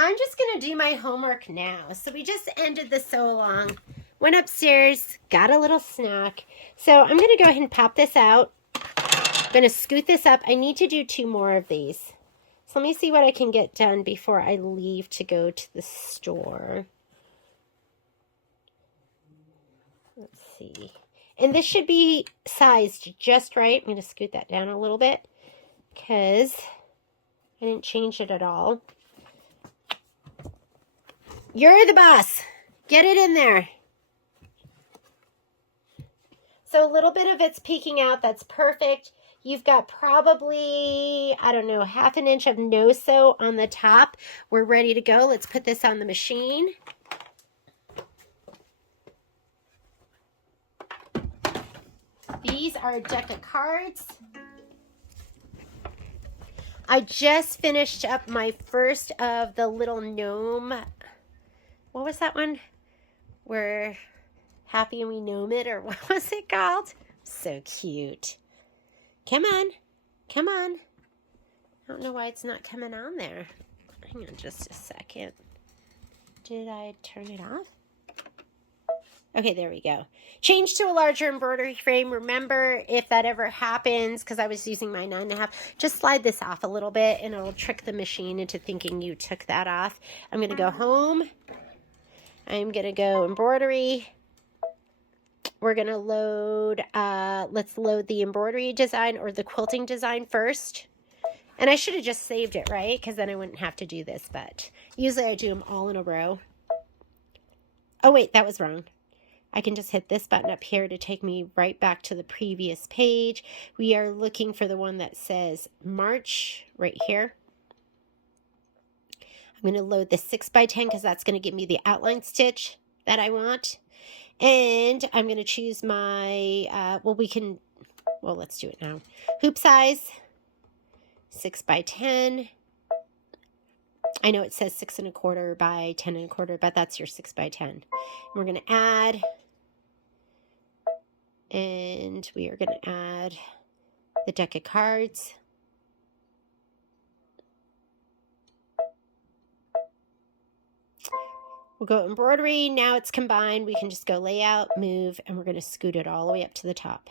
I'm just going to do my homework now. So we just ended the sew along, went upstairs, got a little snack. So I'm going to go ahead and pop this out. I'm going to scoot this up. I need to do 2 more of these. So let me see what I can get done before I leave to go to the store. Let's see. And this should be sized just right. I'm going to scoot that down a little bit because I didn't change it at all. You're the boss. Get it in there. So a little bit of it's peeking out. That's perfect. You've got probably, I don't know, 1/2 inch of no sew on the top. We're ready to go. Let's put this on the machine. These are a deck of cards. I just finished up my first of the little gnome. What was that one? We're happy and we gnome it, or what was it called? So cute. Come on. Come on. I don't know why it's not coming on there. Hang on just a second. Did I turn it off? Okay, there we go. Change to a larger embroidery frame. Remember, if that ever happens, because I was using my 9.5, just slide this off a little bit and it'll trick the machine into thinking you took that off. I'm going to go home. I'm going to go embroidery. We're going to load, let's load the embroidery design or the quilting design first. And I should have just saved it, right? Because then I wouldn't have to do this, but usually I do them all in a row. Oh, wait, that was wrong. I can just hit this button up here to take me right back to the previous page. We are looking for the one that says March right here. I'm going to load the 6x10 because that's going to give me the outline stitch that I want. And I'm going to choose my, let's do it now. Hoop size, 6x10. I know it says 6 1/4 by 10 1/4, but that's your 6x10. And we're going to add, and we are going to add the deck of cards. We'll go embroidery. Now it's combined. We can just go layout, move, and we're going to scoot it all the way up to the top.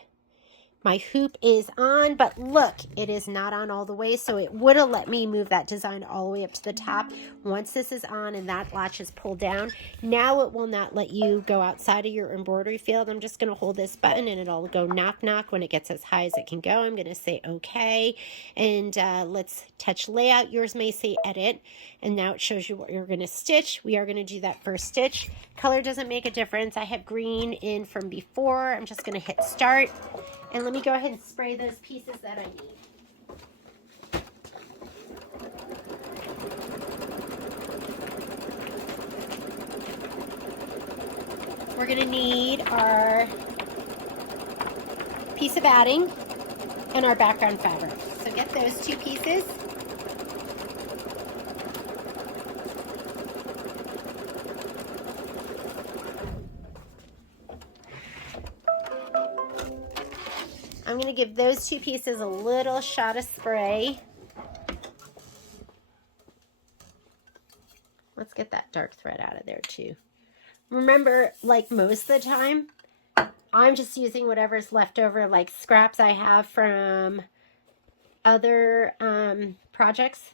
My hoop is on, but look, it is not on all the way, so it would have let me move that design all the way up to the top. Once this is on and that latch is pulled down, now it will not let you go outside of your embroidery field. I'm just going to hold this button and it'll go knock knock when it gets as high as it can go. I'm going to say okay, and let's touch layout. Yours may say edit, and now it shows you what you're going to stitch. We are going to do that first stitch. Color doesn't make a difference. I have green in from before. I'm just going to hit start. And let me go ahead and spray those pieces that I need. We're going to need our piece of batting and our background fabric. So get those 2 pieces. I'm going to give those 2 pieces a little shot of spray. Let's get that dark thread out of there too. Remember, like most of the time, I'm just using whatever's left over, like scraps I have from other projects.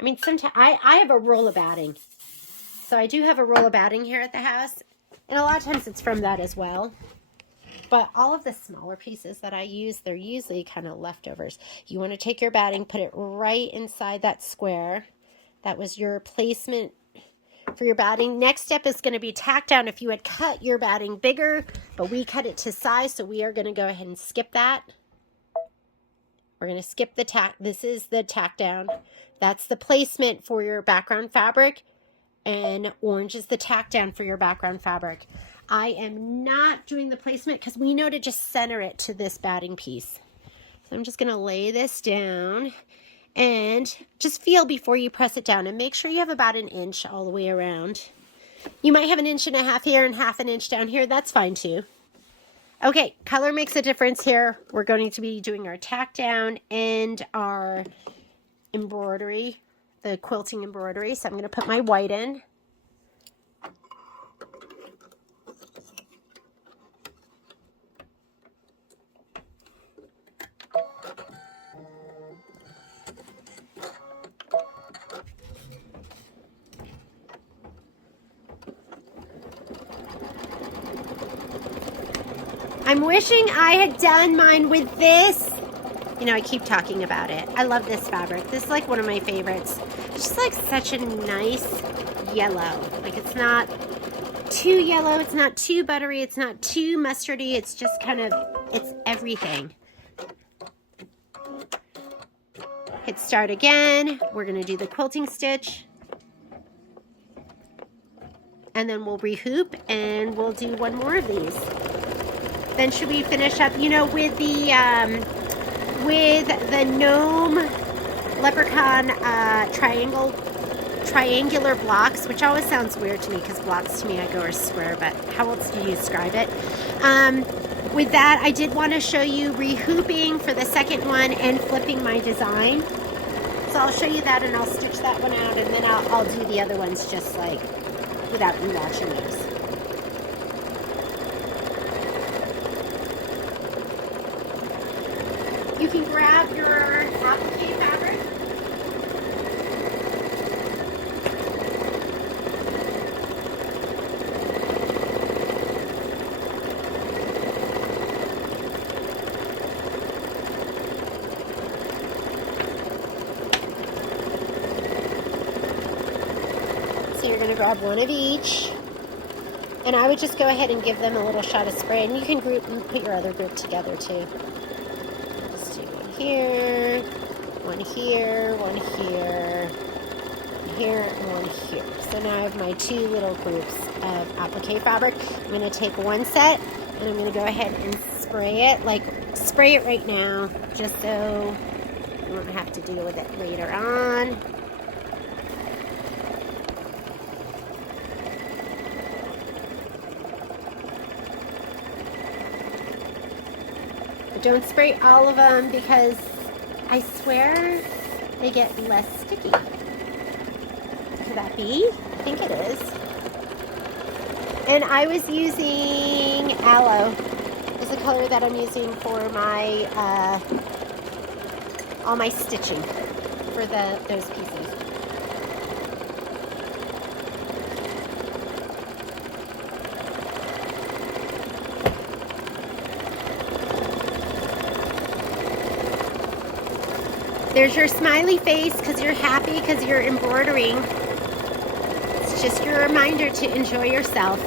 I mean, sometimes I have a roll of batting. So I do have a roll of batting here at the house. And a lot of times it's from that as well. But all of the smaller pieces that I use, they're usually kind of leftovers. You want to take your batting, put it right inside that square. That was your placement for your batting. Next step is going to be tack down. If you had cut your batting bigger, but we cut it to size, so we are going to go ahead and skip that. We're going to skip the tack. This is the tack down. That's the placement for your background fabric, and orange is the tack down for your background fabric. I am not doing the placement because we know to just center it to this batting piece. So I'm just going to lay this down and just feel before you press it down, and make sure you have about 1 inch all the way around. You might have 1.5 inches here and 1/2 inch down here. That's fine too. Okay, color makes a difference here. We're going to be doing our tack down and our embroidery, the quilting embroidery. So I'm going to put my white in. I'm wishing I had done mine with this. You know, I keep talking about it. I love this fabric. This is like one of my favorites. It's just like such a nice yellow. Like it's not too yellow. It's not too buttery. It's not too mustardy. It's just kind of, it's everything. Hit start again. We're going to do the quilting stitch. And then we'll rehoop and we'll do one more of these. Then should we finish up, you know, with the gnome leprechaun triangular blocks, which always sounds weird to me because blocks to me I go are square, but how else do you describe it? With that, I did want to show you rehooping for the second one and flipping my design. So I'll show you that and I'll stitch that one out, and then I'll do the other ones just like without you watching those. You can grab your applique fabric. So you're going to grab one of each. And I would just go ahead and give them a little shot of spray. And you can group and put your other group together too. Here, one here, one here, one here, and one here. So now I have my two little groups of applique fabric. I'm going to take one set and I'm going to go ahead and spray it, like spray it right now, just so you won't have to deal with it later on. Don't spray all of them because I swear they get less sticky. Could that be? I think it is. And I was using aloe. Is the color that I'm using for my all my stitching for those pieces. There's your smiley face because you're happy because you're embroidering. It's just your reminder to enjoy yourself.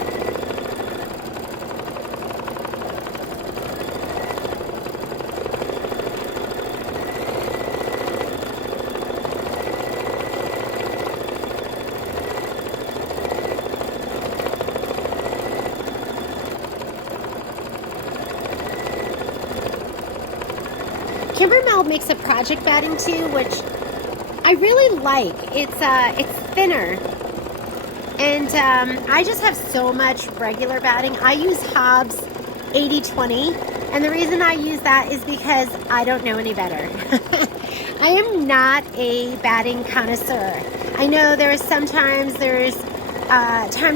Kimberbell makes a project batting too, which I really like. It's thinner, and I just have so much regular batting. I use Hobbs 80/20, and the reason I use that is because I don't know any better. I am not a batting connoisseur. I know there's times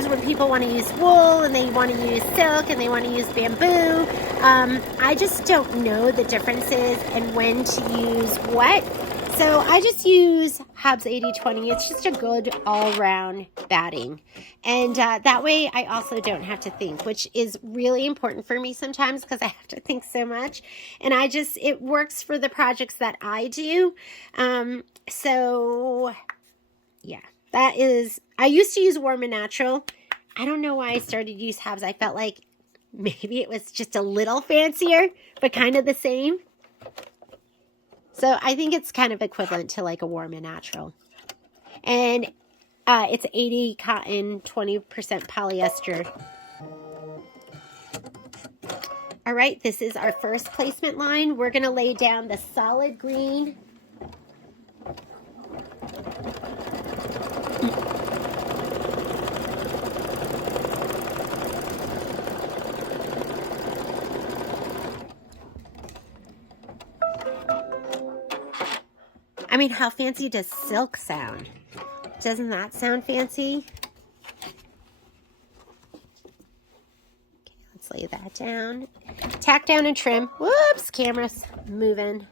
when people want to use wool and they want to use silk and they want to use bamboo. I just don't know the differences and when to use what. So I just use Hobbs 80/20. It's just a good all-round batting. And that way I also don't have to think, which is really important for me sometimes because I have to think so much. And it works for the projects that I do. So yeah, that is, I used to use Warm and Natural. I don't know why I started to use Hobbs. I felt like maybe it was just a little fancier, but kind of the same. So I think it's kind of equivalent to like a Warm and Natural. And it's 80 cotton, 20% polyester. All right, this is our first placement line. We're going to lay down the solid green. mean, how fancy does silk sound? Doesn't that sound fancy? Okay, let's lay that down. Tack down and trim. Whoops, camera's moving.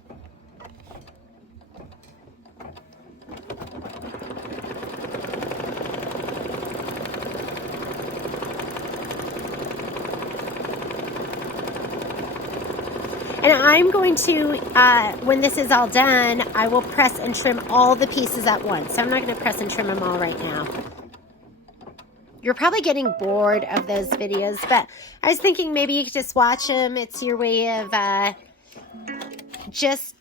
And I'm going to, when this is all done, I will press and trim all the pieces at once. So I'm not going to press and trim them all right now. You're probably getting bored of those videos, but I was thinking maybe you could just watch them. It's your way of just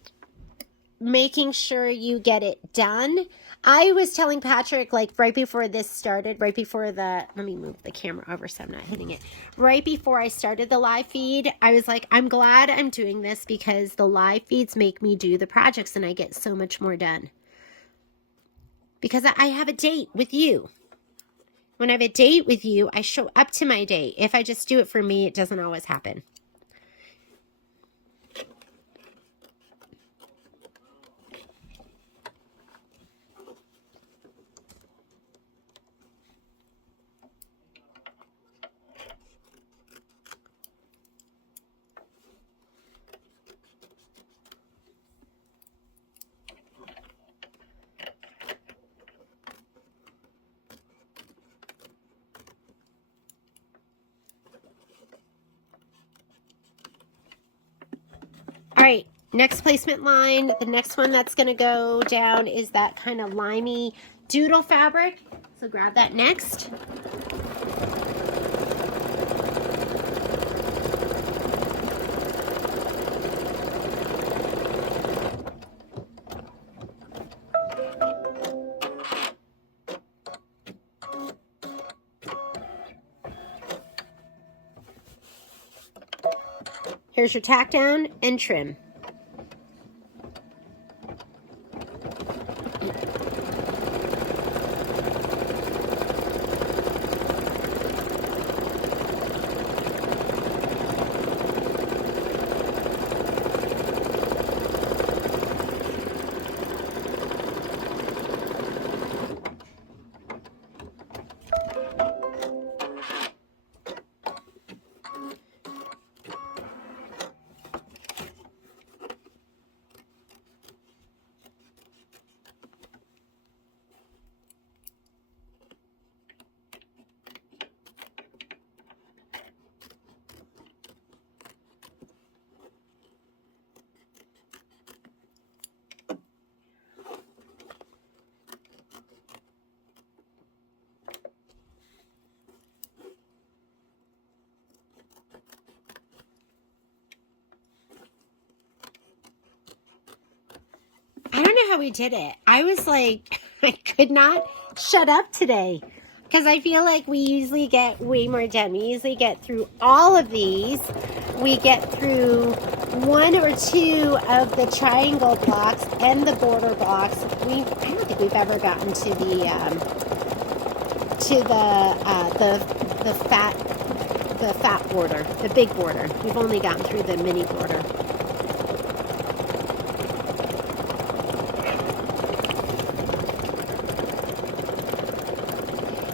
making sure you get it done. I was telling Patrick, like, right before this started, right before the, let me move the camera over so I'm not hitting it. Right before I started the live feed, I was like, I'm glad I'm doing this because the live feeds make me do the projects and I get so much more done. Because I have a date with you. When I have a date with you, I show up to my date. If I just do it for me, it doesn't always happen. All right, next placement line. The next one that's going to go down is that kind of limey doodle fabric. So grab that next. Here's your tack down and trim. I don't know how we did it. I was like, I could not shut up today because I feel like we usually get way more done. We usually get through all of these. We get through one or two of the triangle blocks and the border blocks. I don't think we've ever gotten to the fat border, the big border. We've only gotten through the mini border.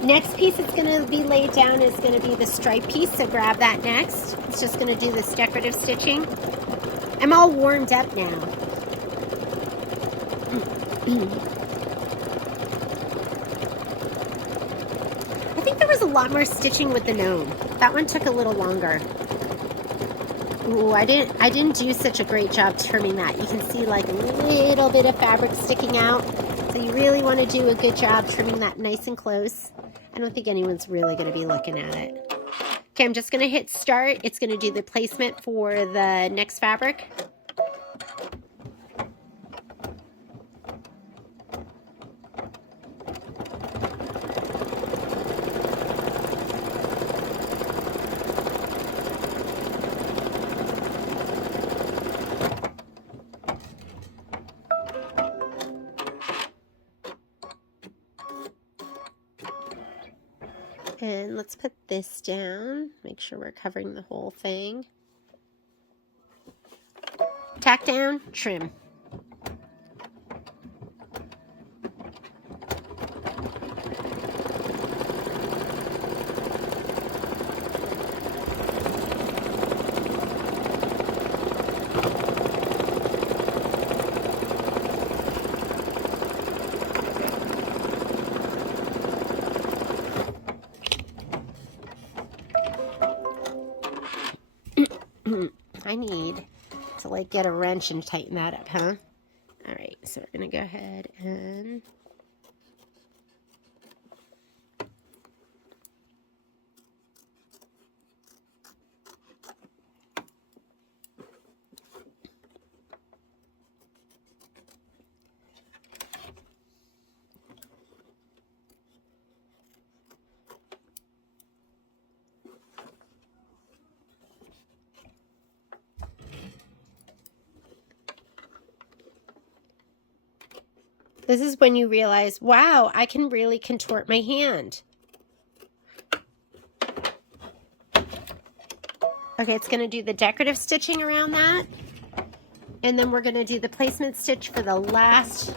Next piece it's going to be laid down is going to be the stripe piece, so grab that next. It's just going to do this decorative stitching. I'm all warmed up now. I think there was a lot more stitching with the gnome. That one took a little longer. Ooh, I didn't do such a great job trimming that. You can see like a little bit of fabric sticking out. So you really want to do a good job trimming that nice and close. I don't think anyone's really going to be looking at it. Okay, I'm just going to hit start. It's going to do the placement for the next fabric. And let's put this down. Make sure we're covering the whole thing. Tack down, trim. I need to like get a wrench and tighten that up, huh? All right, so we're gonna go ahead and this is when you realize, wow, I can really contort my hand. Okay, it's going to do the decorative stitching around that. And then we're going to do the placement stitch for the last,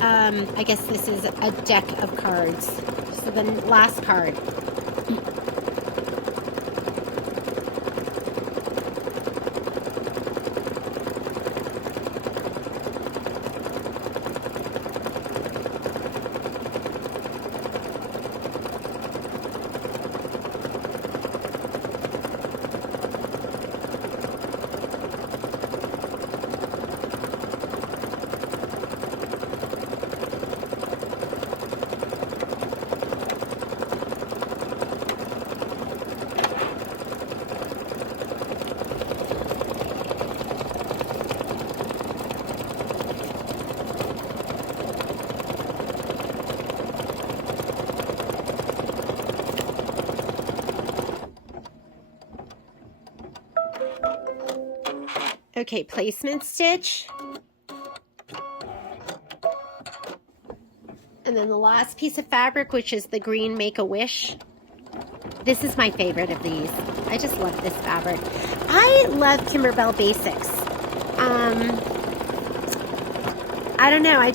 I guess this is a deck of cards. So the last card. Okay, placement stitch. And then the last piece of fabric, which is the green Make-A-Wish. This is my favorite of these. I just love this fabric. I love Kimberbell Basics. I don't know, I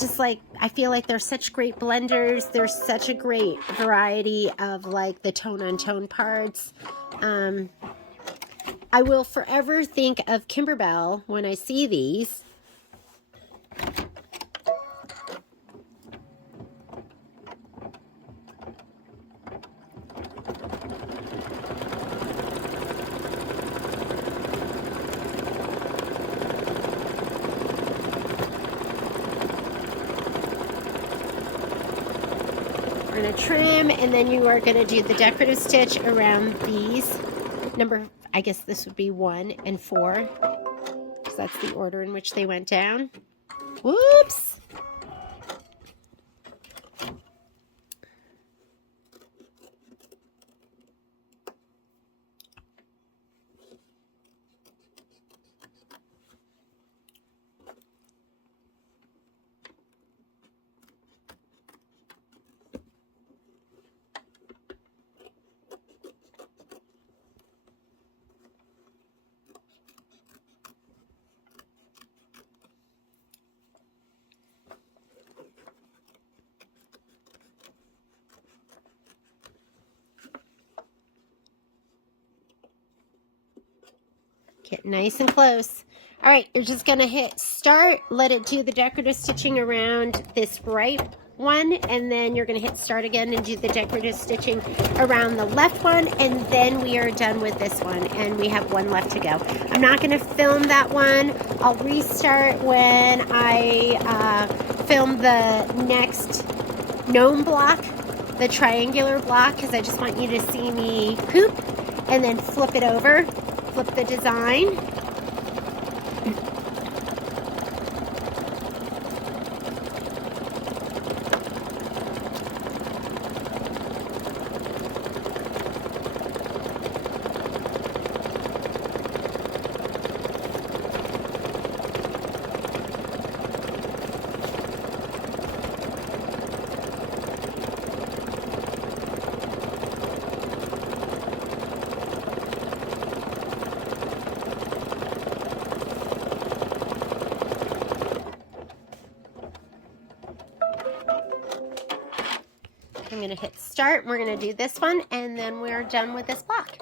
feel like they're such great blenders. There's such a great variety of like the tone-on-tone parts. I will forever think of Kimberbell when I see these. We're going to trim, and then you are going to do the decorative stitch around these. I guess this would be 1 and 4, because that's the order in which they went down. Whoops! Get nice and close. All right, you're just going to hit start, let it do the decorative stitching around this right one, and then you're going to hit start again and do the decorative stitching around the left one, and then we are done with this one, and we have one left to go. I'm not going to film that one. I'll restart when I film the next gnome block, the triangular block, because I just want you to see me poop and then flip it over. Flip the design. I'm going to hit start. We're going to do this one, and then we're done with this block.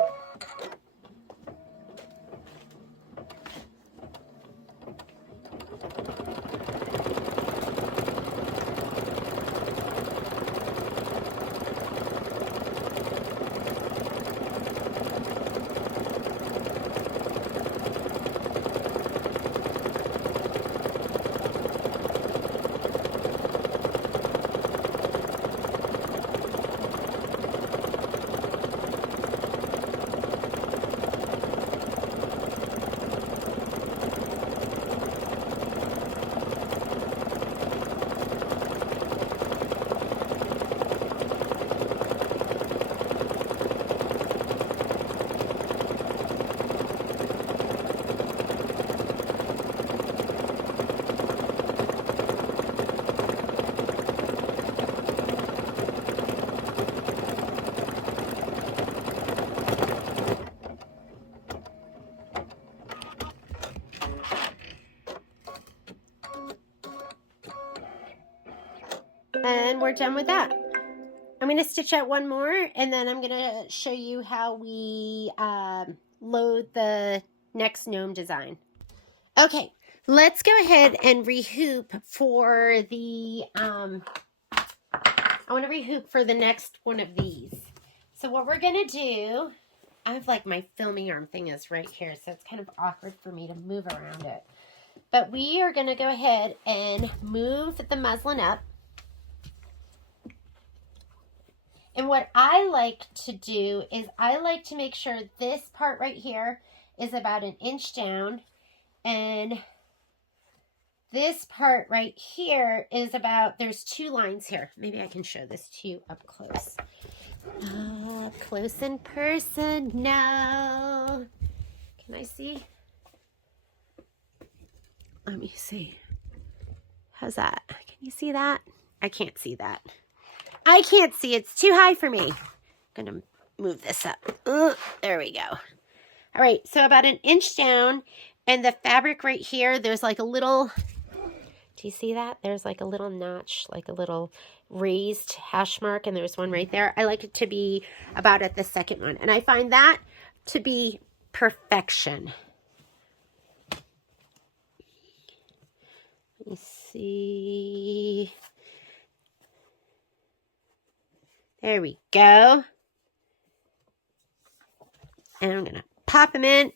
And we're done with that. I'm going to stitch out one more, and then I'm going to show you how we load the next gnome design. Okay, let's go ahead and rehoop for the, I want to rehoop for the next one of these. So what we're going to do, I have like my filming arm thing is right here, so it's kind of awkward for me to move around it. But we are going to go ahead and move the muslin up. And what I like to do is I like to make sure this part right here is about 1 inch down, and this part right here is about, there's 2 lines here. Maybe I can show this to you up close. Oh, up close in person. No. Can I see? Let me see. How's that? Can you see that? I can't see that. I can't see. It's too high for me. I'm going to move this up. There we go. All right. So about 1 inch down, and the fabric right here, there's like a little, do you see that? There's like a little notch, like a little raised hash mark, and there's one right there. I like it to be about at the second one, and I find that to be perfection. Let me see. There we go. And I'm going to pop them in.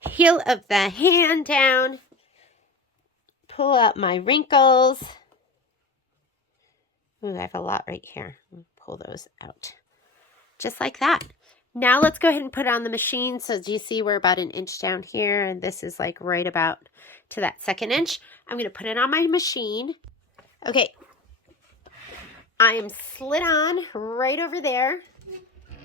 Heel of the hand down. Pull out my wrinkles. Ooh, I have a lot right here. Pull those out. Just like that. Now let's go ahead and put it on the machine. So do you see we're about 1 inch down here, and this is like right about to that 2nd inch. I'm going to put it on my machine. Okay. I am slid on right over there,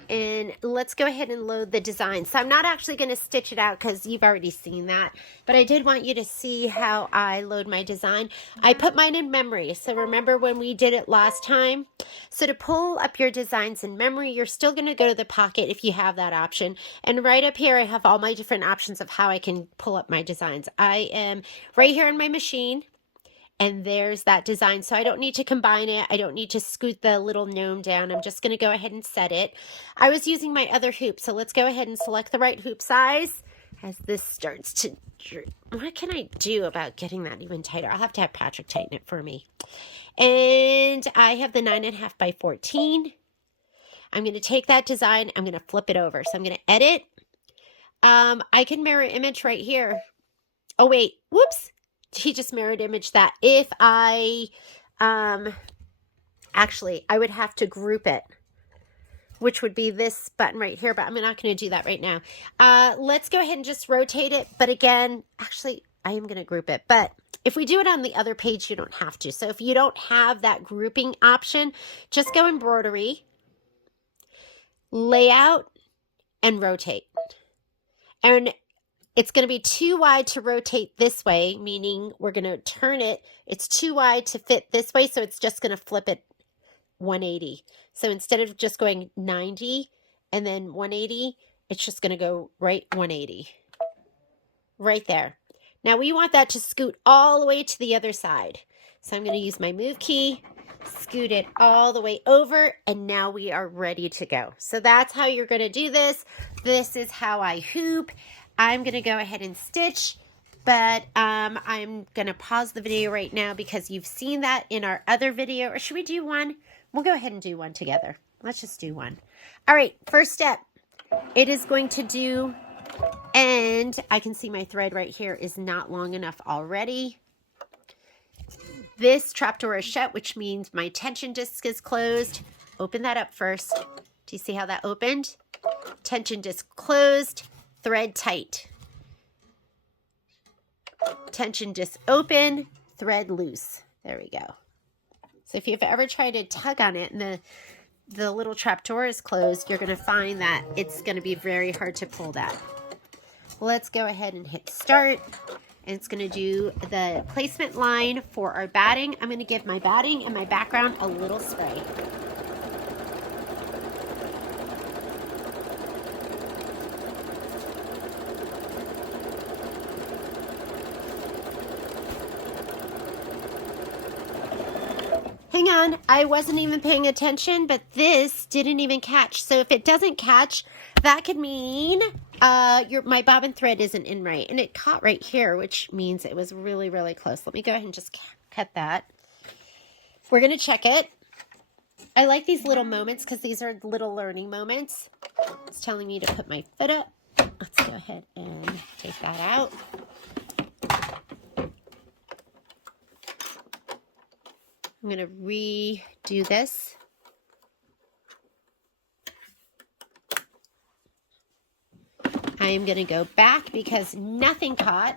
and let's go ahead and load the design. So I'm not actually going to stitch it out because you've already seen that, but I did want you to see how I load my design. I put mine in memory. So remember when we did it last time? So to pull up your designs in memory, you're still going to go to the pocket if you have that option. And right up here, I have all my different options of how I can pull up my designs. I am right here on my machine. And there's that design. So I don't need to combine it. I don't need to scoot the little gnome down. I'm just going to go ahead and set it. I was using my other hoop. So let's go ahead and select the right hoop size as this starts to... What can I do about getting that even tighter? I'll have to have Patrick tighten it for me. And I have the 9.5 by 14. I'm going to take that design. I'm going to flip it over. So I'm going to edit. I can mirror image right here. Oh, wait. Whoops. He just mirrored image that. If I, actually, I would have to group it, which would be this button right here, but I'm not going to do that right now. Let's go ahead and just rotate it. But again, actually, I am going to group it. But if we do it on the other page, you don't have to. So if you don't have that grouping option, just go embroidery, layout, and rotate. And it's going to be too wide to rotate this way, meaning we're going to turn it. It's too wide to fit this way, so it's just going to flip it 180. So instead of just going 90 and then 180, it's just going to go right 180. Right there. Now we want that to scoot all the way to the other side. So I'm going to use my move key, scoot it all the way over, and now we are ready to go. So that's how you're going to do this. This is how I hoop. I'm going to go ahead and stitch, but I'm going to pause the video right now because you've seen that in our other video. Or should we do one? We'll go ahead and do one together. Let's just do one. All right, first step. It is going to do, and I can see my thread right here is not long enough already. This trapdoor is shut, which means my tension disc is closed. Open that up first. Do you see how that opened? Tension disc closed. Thread tight. Tension disc open, thread loose. There we go. So if you've ever tried to tug on it and the little trapdoor is closed, you're going to find that it's going to be very hard to pull that. Let's go ahead and hit start. And it's going to do the placement line for our batting. I'm going to give my batting and my background a little spray. hang on. I wasn't even paying attention, but this didn't even catch. So if it doesn't catch, that could mean my bobbin thread isn't in right. And it caught right here, which means it was really, really close. Let me go ahead and just cut that. We're going to check it. I like these little moments because these are little learning moments. It's telling me to put my foot up. Let's go ahead and take that out. I'm going to redo this. I am going to go back because nothing caught.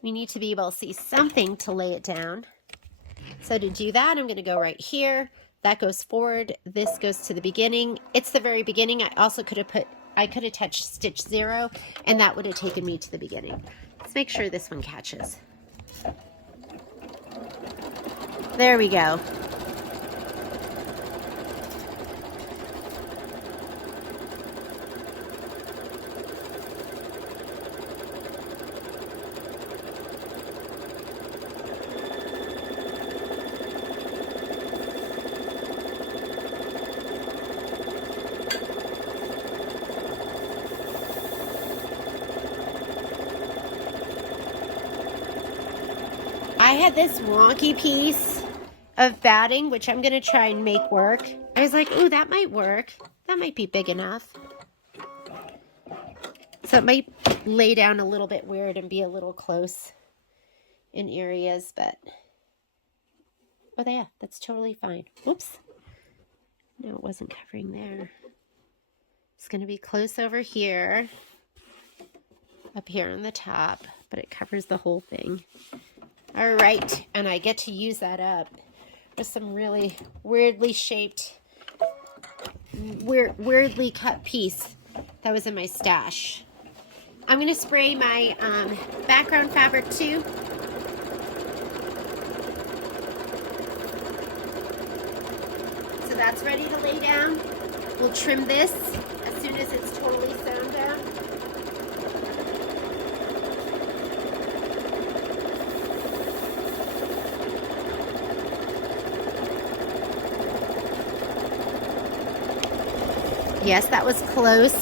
We need to be able to see something to lay it down. So to do that, I'm going to go right here. That goes forward. This goes to the beginning. It's the very beginning. I also could have touched stitch 0, and that would have taken me to the beginning. Let's make sure this one catches. There we go. I had this wonky piece of batting, which I'm going to try and make work. I was like, ooh, that might work. That might be big enough. So it might lay down a little bit weird and be a little close in areas, but oh yeah, that's totally fine. Whoops. No, it wasn't covering there. It's going to be close over here, up here on the top, but it covers the whole thing. All right, and I get to use that up with some really weirdly shaped, weirdly cut piece that was in my stash. I'm going to spray my background fabric too. So that's ready to lay down. We'll trim this as soon as it's totally sewn down. Yes, that was close.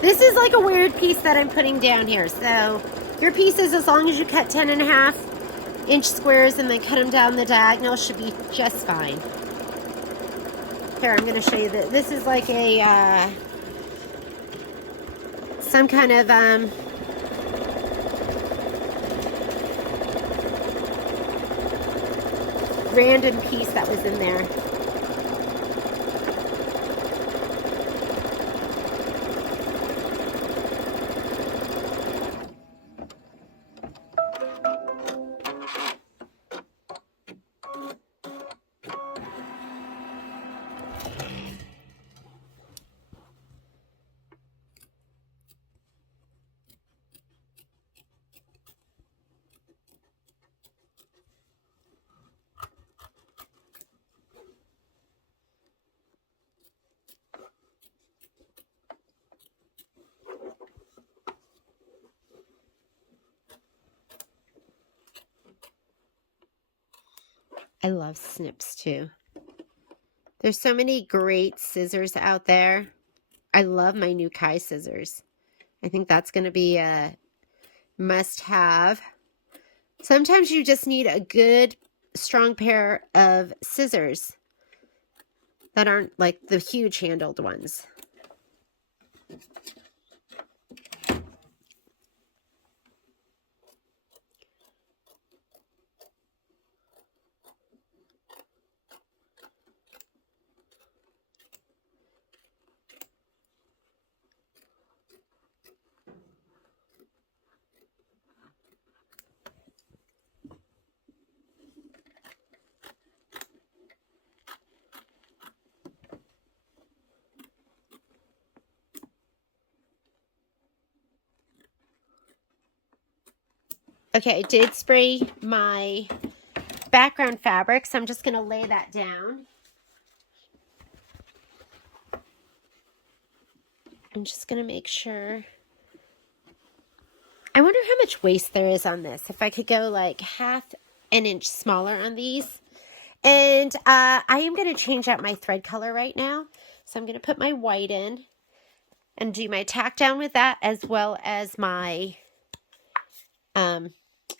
This is like a weird piece that I'm putting down here. So your pieces, as long as you cut 10.5-inch squares and then cut them down the diagonal, should be just fine. Here, I'm going to show you that this is like a some kind of random piece that was in there. I love snips too. There's so many great scissors out there. I love my new Kai scissors. I think that's going to be a must-have. Sometimes you just need a good, strong pair of scissors that aren't like the huge handled ones. Okay, I did spray my background fabric, so I'm just going to lay that down. I'm just going to make sure. I wonder how much waste there is on this. If I could go like half an inch smaller on these. And I am going to change out my thread color right now. So I'm going to put my white in and do my tack down with that, as well as my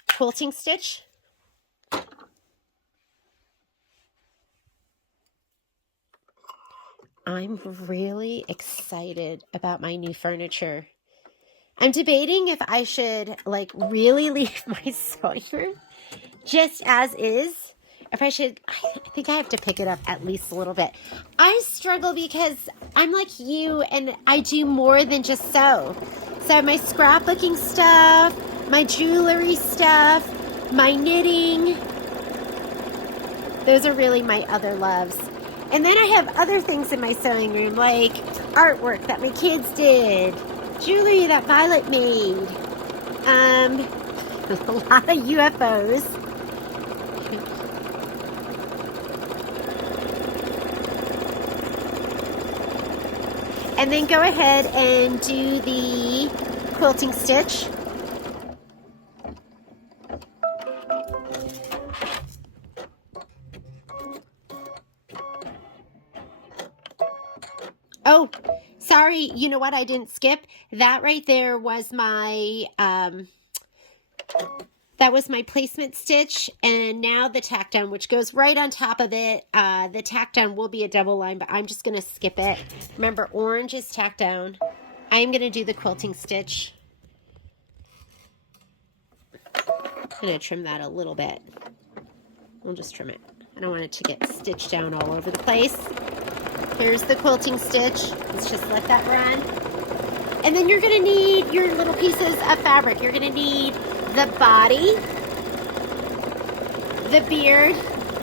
quilting stitch. I'm really excited about my new furniture. I'm debating if I should like really leave my sewing room just as is. If I should, I think I have to pick it up at least a little bit. I struggle because I'm like you and I do more than just sew. So I have my scrapbooking stuff, my jewelry stuff, my knitting. Those are really my other loves. And then I have other things in my sewing room, like artwork that my kids did, jewelry that Violet made, a lot of UFOs. And then go ahead and do the quilting stitch. Oh, sorry, you know what I didn't skip? That right there was my, that was my placement stitch, and now the tack down, which goes right on top of it. The tack down will be a double line, but I'm just going to skip it. Remember, orange is tack down. I am going to do the quilting stitch. I'm going to trim that a little bit. We'll just trim it. I don't want it to get stitched down all over the place. Here's the quilting stitch. Let's just let that run. And then you're going to need your little pieces of fabric. You're going to need the body, the beard.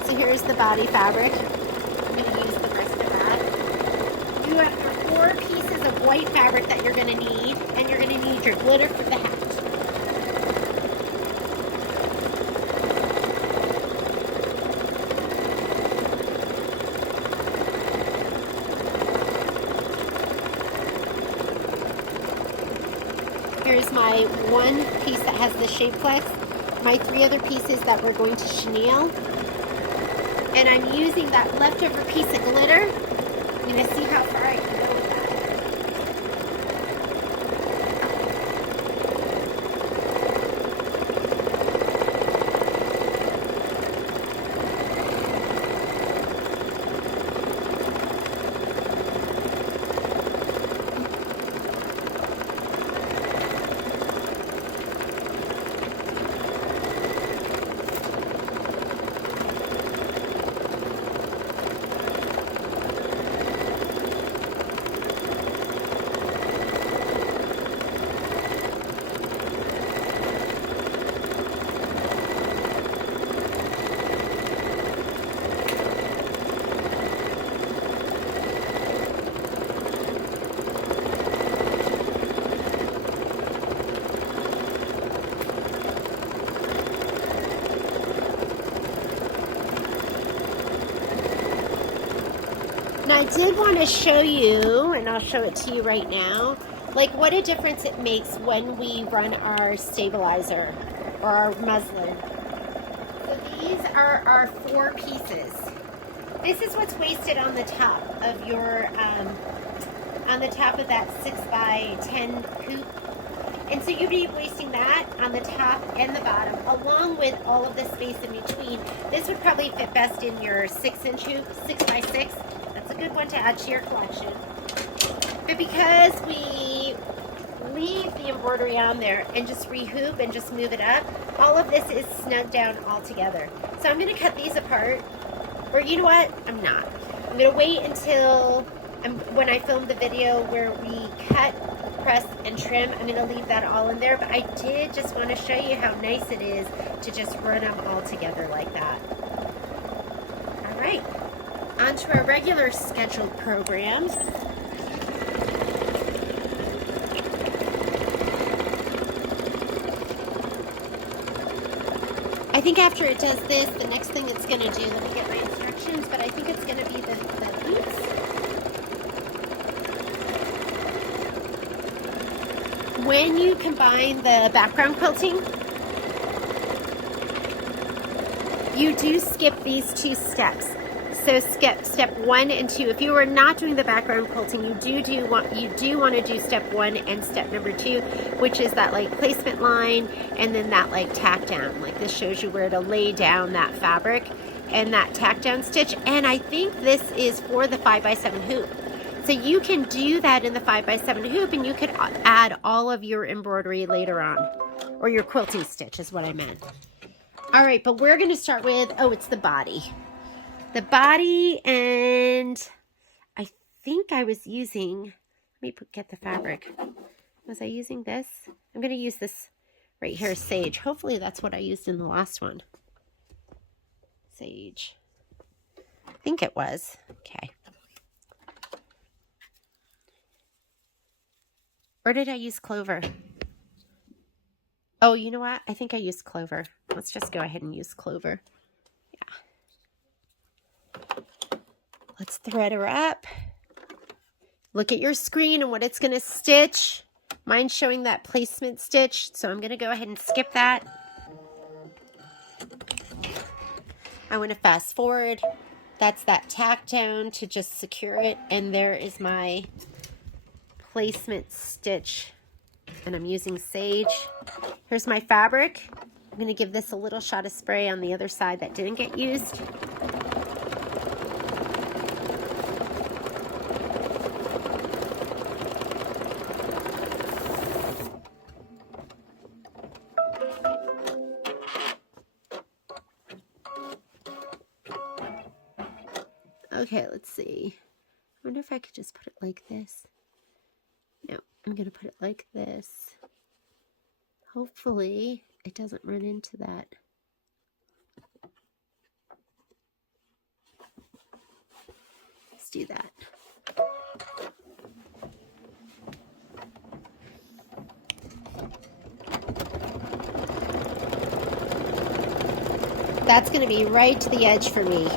So here's the body fabric. I'm going to use the rest of that. You have 4 pieces of white fabric that you're going to need, and you're going to need your glitter for the hat. Here's my 1 piece that has the shape flex, my 3 other pieces that we're going to chenille, and I'm using that leftover piece of glitter. I'm going to see how far I can go with that. And I did want to show you, and I'll show it to you right now, like what a difference it makes when we run our stabilizer or our muslin. So these are our 4 pieces. This is what's wasted on the top of your, on the top of that 6x10 hoop. And so you'd be wasting that on the top and the bottom, along with all of the space in between. This would probably fit best in your 6-inch hoop, 6x6. That's a good one to add to your collection. But because we leave the embroidery on there and just rehoop and just move it up, all of this is snug down all together. So I'm going to cut these apart. Or you know what? I'm not. I'm going to wait until when I film the video where we cut, press, and trim. I'm going to leave that all in there. But I did just want to show you how nice it is to just run them all together like that. All right. On to our regular scheduled program. I think after it does this, the next thing it's going to do, let me get my instructions, but I think it's going to be the boots. When you combine the background quilting, you do skip these 2 steps. So skip step 1 and 2. If you are not doing the background quilting, you do want to do step 1 and step number 2, which is that like placement line and then that like tack down. Like this shows you where to lay down that fabric and that tack down stitch. And I think this is for the 5x7 hoop. So you can do that in the 5x7 hoop and you could add all of your embroidery later on, or your quilting stitch is what I meant. All right, but we're going to start with, oh, it's the body. The body, and I think I was using, let me get the fabric. Was I using this? I'm going to use this right here, sage. Hopefully that's what I used in the last one. Sage. I think it was. Okay. Or did I use clover? Oh, you know what? I think I used clover. Let's just go ahead and use clover. Yeah. Let's thread her up. Look at your screen and what it's going to stitch. Mine's showing that placement stitch, so I'm going to go ahead and skip that. I want to fast forward. That's that tack down to just secure it. And there is my placement stitch. And I'm using sage. Here's my fabric. I'm going to give this a little shot of spray on the other side that didn't get used. Okay, let's see. I wonder if I could just put it like this. No, I'm going to put it like this. Hopefully it doesn't run into that. Let's do that. That's going to be right to the edge for me.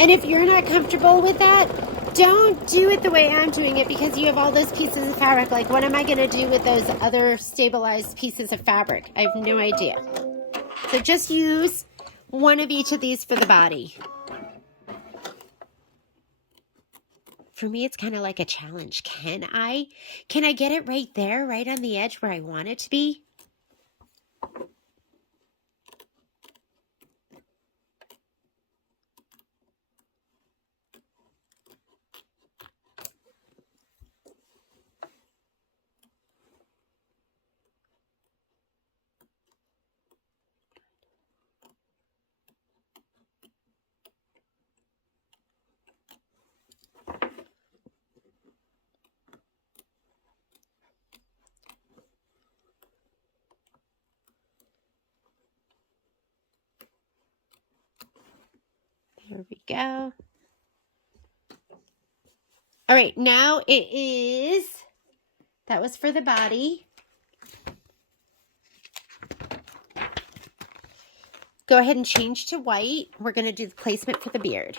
And if you're not comfortable with that, don't do it the way I'm doing it, because you have all those pieces of fabric. Like, what am I going to do with those other stabilized pieces of fabric? I have no idea. So just use one of each of these for the body. For me, it's kind of like a challenge. Can I get it right there, right on the edge where I want it to be? There we go. All right, now it is, that was for the body. Go ahead and change to white. We're going to do the placement for the beard.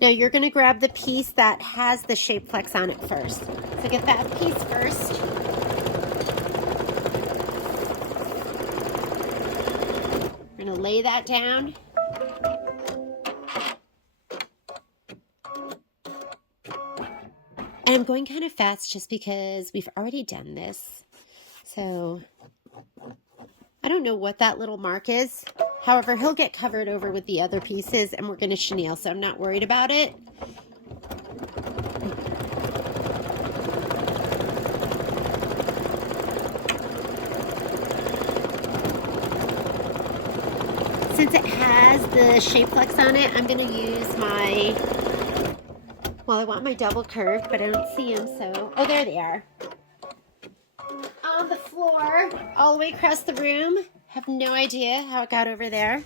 Now you're going to grab the piece that has the shape flex on it first. So get that piece first. We're going to lay that down. And I'm going kind of fast just because we've already done this. So I don't know what that little mark is. However, he'll get covered over with the other pieces and we're going to chenille, so I'm not worried about it. Since it has the shape flex on it, I'm going to use my, well, I want my double curve, but I don't see them, so, oh, there they are. On the floor, all the way across the room. Have no idea how it got over there.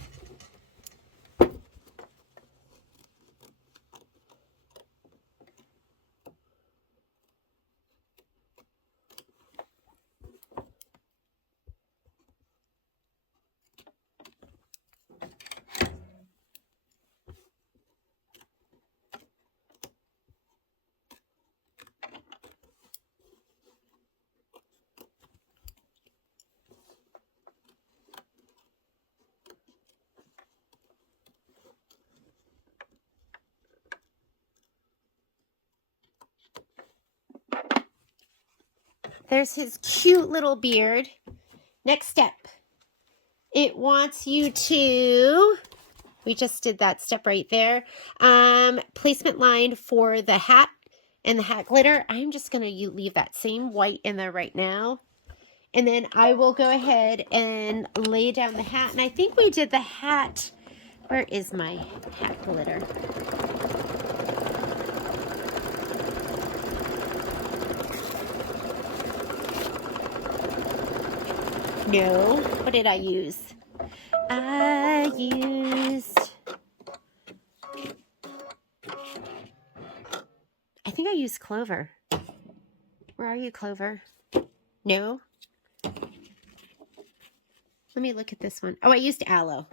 There's his cute little beard. Next step. It wants you to, we just did that step right there. Placement line for the hat and the hat glitter. I'm just going to leave that same white in there right now. And then I will go ahead and lay down the hat. And I think we did the hat. Where is my hat glitter? No. What did I use? I think I used Clover. Where are you, Clover? No? Let me look at this one. Oh, I used aloe.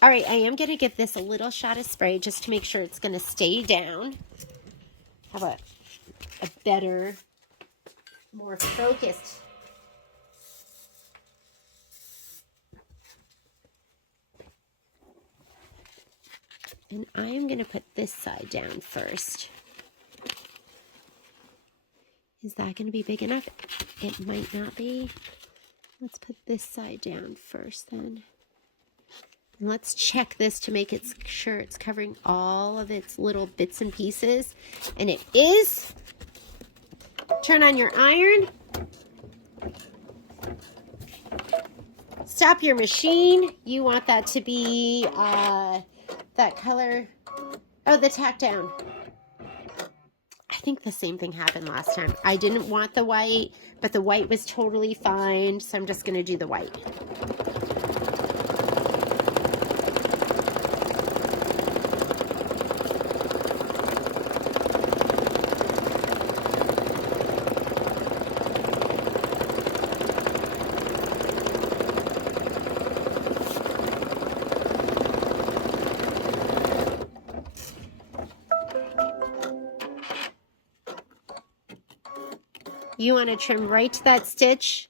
All right, I am going to give this a little shot of spray just to make sure it's going to stay down. Have a better, more focused. And I am going to put this side down first. Is that going to be big enough? It might not be. Let's put this side down first then. And let's check this to make it sure it's covering all of its little bits and pieces. And it is. Turn on your iron. Stop your machine. You want that to be that color. Oh, the tack down. I think the same thing happened last time. I didn't want the white, but the white was totally fine. So I'm just going to do the white. You want to trim right to that stitch.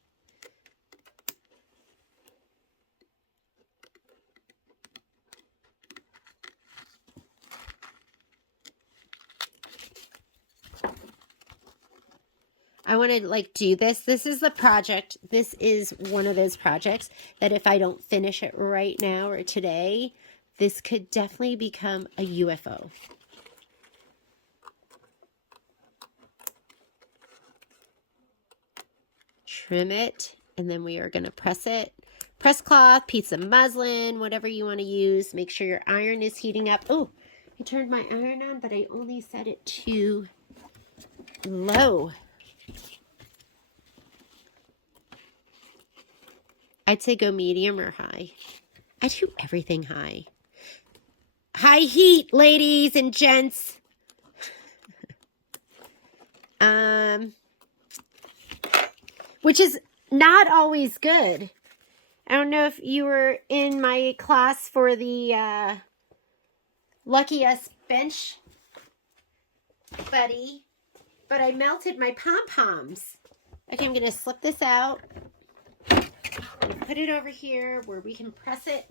I want to like do this. This is the project. This is one of those projects that if I don't finish it right now or today, this could definitely become a UFO. Trim it, and then we are going to press it. Press cloth, piece of muslin, whatever you want to use. Make sure your iron is heating up. Oh, I turned my iron on, but I only set it to low. I'd say go medium or high. I do everything high. High heat, ladies and gents. Which is not always good. I don't know if you were in my class for the Lucky Us bench buddy, but I melted my pom-poms. Okay, I'm going to slip this out. I'm going to put it over here where we can press it.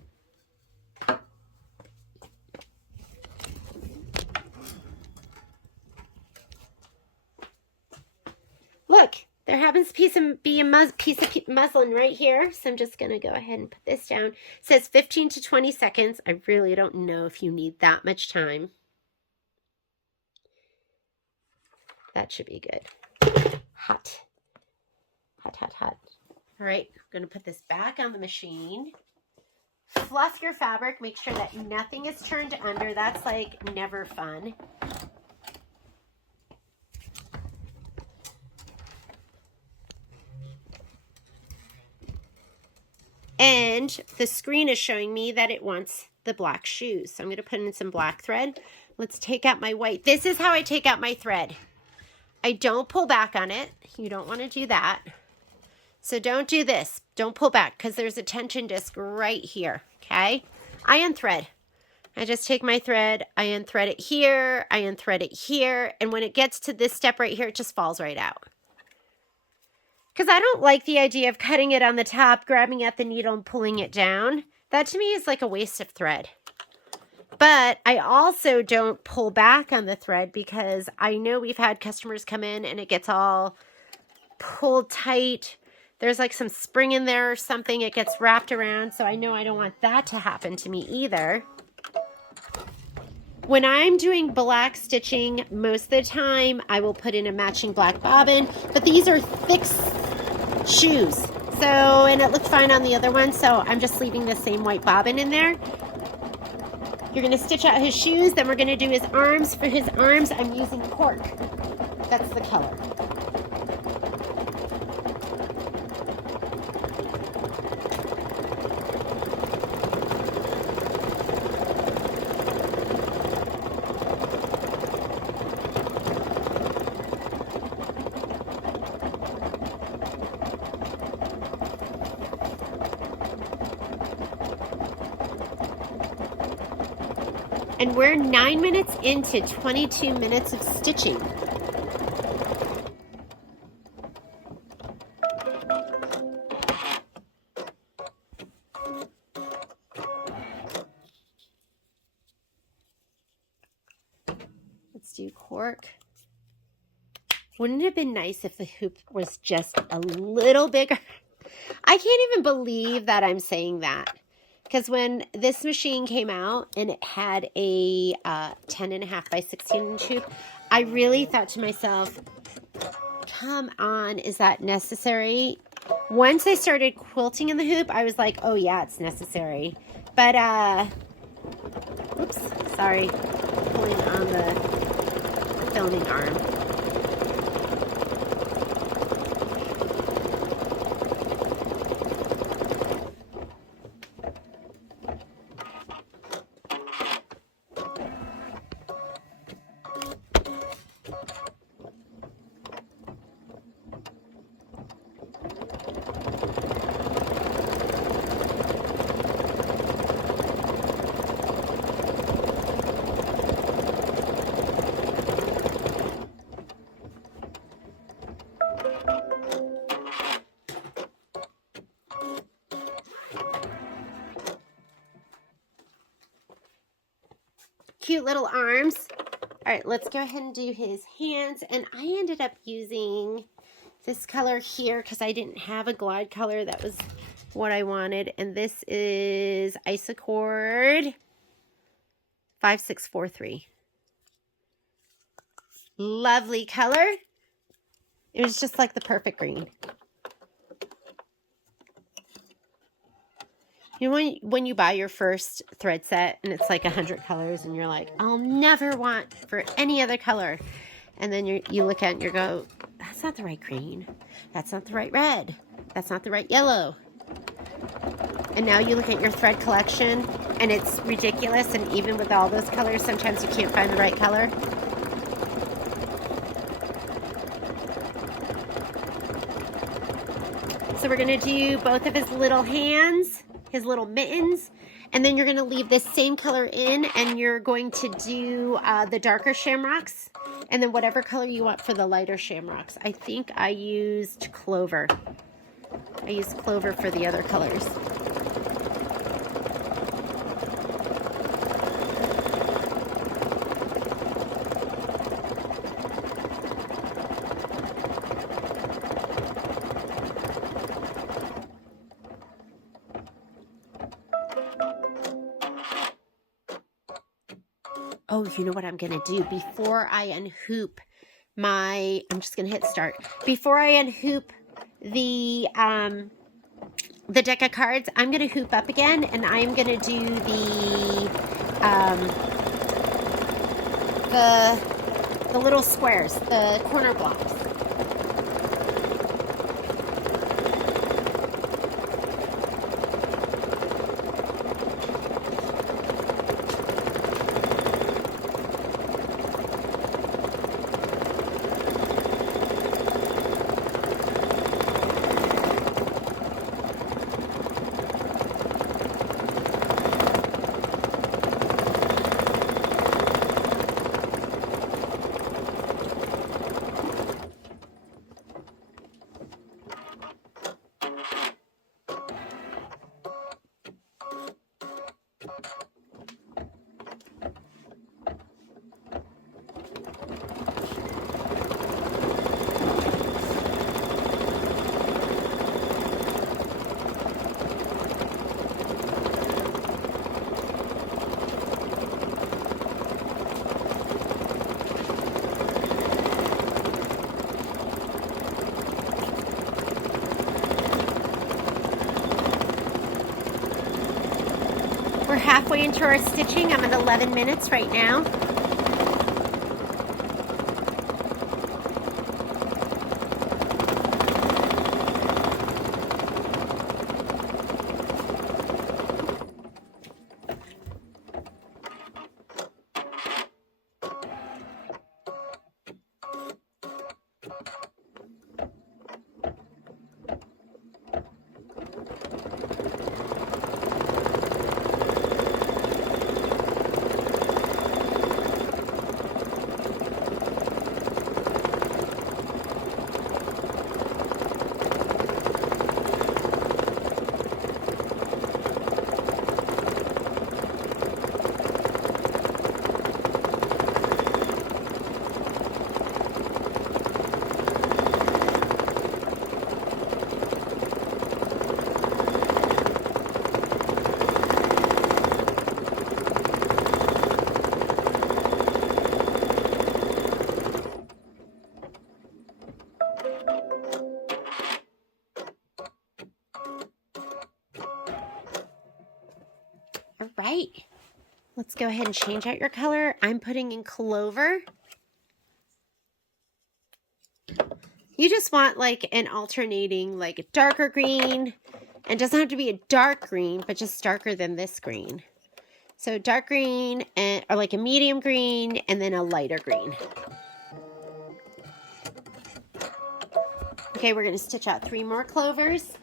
Look. There happens to be a piece of muslin right here, so I'm just going to go ahead and put this down. It says 15 to 20 seconds. I really don't know if you need that much time. That should be good. Hot. Hot, hot, hot. All right, I'm going to put this back on the machine. Fluff your fabric. Make sure that nothing is turned under. That's like never fun. And the screen is showing me that it wants the black shoes. So I'm going to put in some black thread. Let's take out my white. This is how I take out my thread. I don't pull back on it. You don't want to do that. So don't do this. Don't pull back because there's a tension disc right here. Okay? I unthread. I just take my thread. I unthread it here. I unthread it here. And when it gets to this step right here, it just falls right out. Because I don't like the idea of cutting it on the top, grabbing at the needle and pulling it down. That to me is like a waste of thread. But I also don't pull back on the thread because I know we've had customers come in and it gets all pulled tight. There's like some spring in there or something. It gets wrapped around, so I know I don't want that to happen to me either. When I'm doing black stitching, most of the time I will put in a matching black bobbin, but these are thick shoes. So, and it looked fine on the other one, so I'm just leaving the same white bobbin in there. You're gonna stitch out his shoes, then we're gonna do his arms. For his arms, I'm using cork. That's the color. And we're 9 minutes into 22 minutes of stitching. Let's do cork. Wouldn't it have been nice if the hoop was just a little bigger? I can't even believe that I'm saying that. Because when this machine came out and it had a 10.5 by 16 inch hoop, I really thought to myself, come on, is that necessary? Once I started quilting in the hoop, I was like, oh yeah, it's necessary. But, oops, sorry, pulling on the filming arm. Cute little arms. All right, let's go ahead and do his hands. And I ended up using this color here because I didn't have a glide color. That was what I wanted. And this is Isacord 5643. Lovely color. It was just like the perfect green. You know when you buy your first thread set and it's like 100 colors and you're like, I'll never want for any other color. And then you look at it and you go, that's not the right green. That's not the right red. That's not the right yellow. And now you look at your thread collection and it's ridiculous. And even with all those colors, sometimes you can't find the right color. So we're going to do both of his little hands, his little mittens, and then you're going to leave this same color in and you're going to do the darker shamrocks and then whatever color you want for the lighter shamrocks. I think I used clover. I used clover for the other colors. Oh, you know what I'm going to do? Before I unhoop I'm just going to hit start. Before I unhoop the deck of cards, I'm going to hoop up again, and I'm going to do the little squares, the corner blocks. halfway into our stitching. I'm at 11 minutes right now. All right, let's go ahead and change out your color. I'm putting in Clover. You just want like an alternating, like a darker green, and doesn't have to be a dark green, but just darker than this green. So dark green, and or like a medium green, and then a lighter green. Okay, we're going to stitch out 3 more clovers.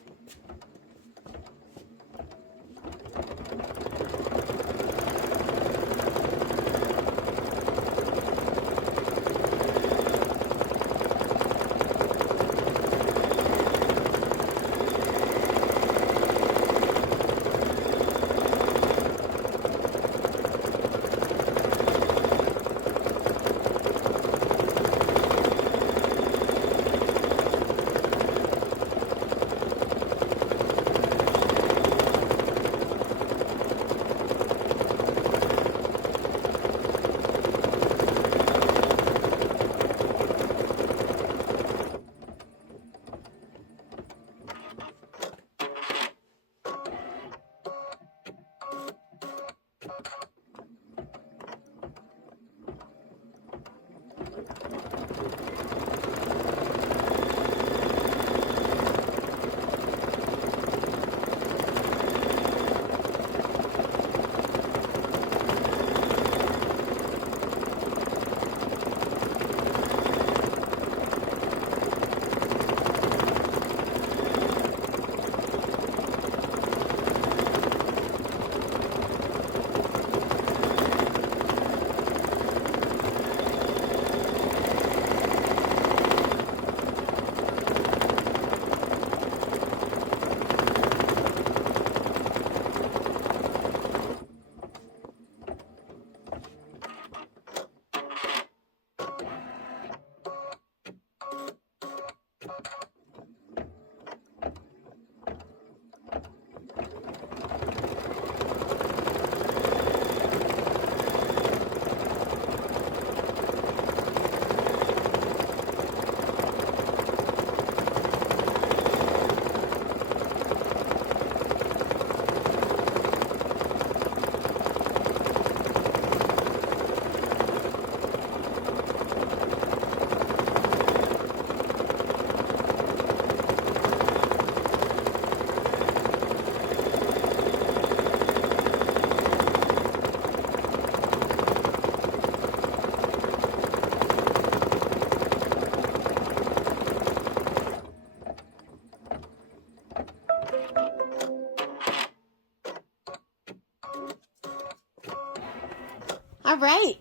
All right,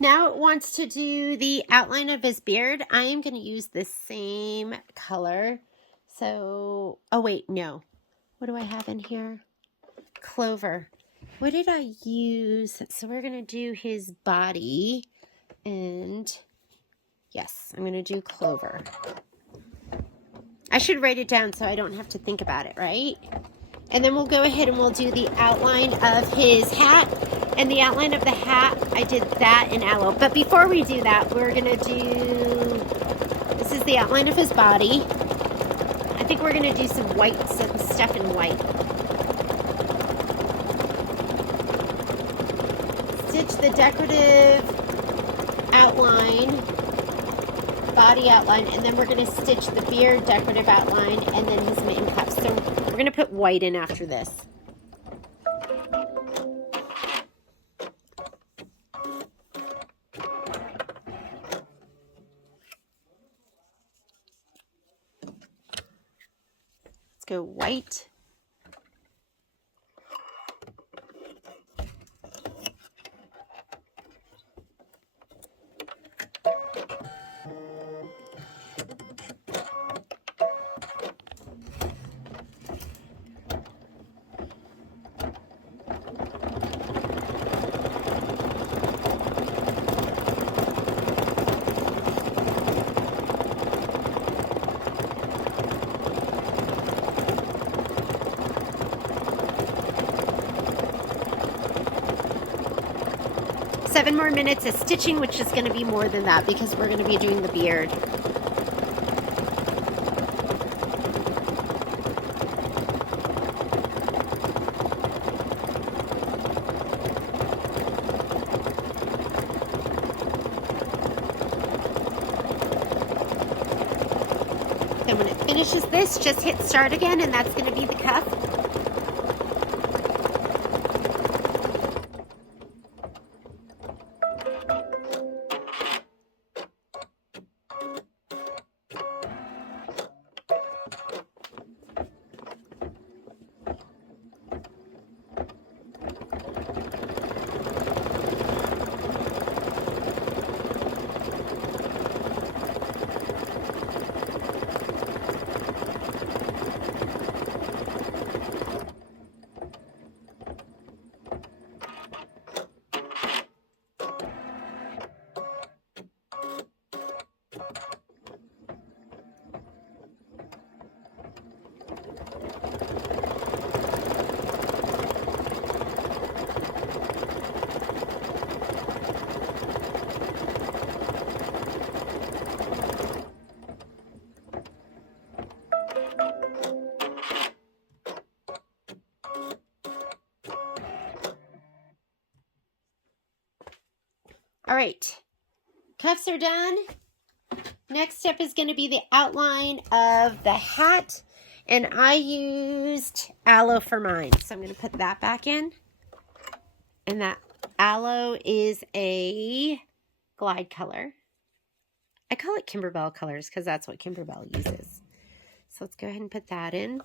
now it wants to do the outline of his beard. I am going to use the same color. So, oh wait, no. What do I have in here? Clover. What did I use? So we're going to do his body, and yes, I'm going to do Clover. I should write it down so I don't have to think about it, right? And then we'll go ahead and we'll do the outline of his hat. And the outline of the hat, I did that in aloe. But before we do that, we're going to do, this is the outline of his body. I think we're going to do some white, some stuff in white. stitch the decorative outline, body outline, and then we're going to stitch the beard decorative outline and then his mitten cuffs. So we're going to put white in after this. Let's go white. Seven more minutes of stitching, which is going to be more than that because we're going to be doing the beard. Then when it finishes this, just hit start again, and that's going to be the cuff. All right, cuffs are done. Next step is going to be the outline of the hat, and I used aloe for mine. So I'm going to put that back in, and that aloe is a glide color. I call it Kimberbell colors because that's what Kimberbell uses. So let's go ahead and put that in.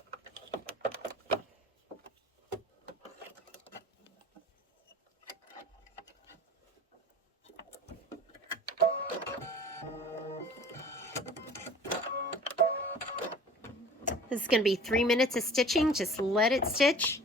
This is going to be 3 minutes of stitching. Just let it stitch.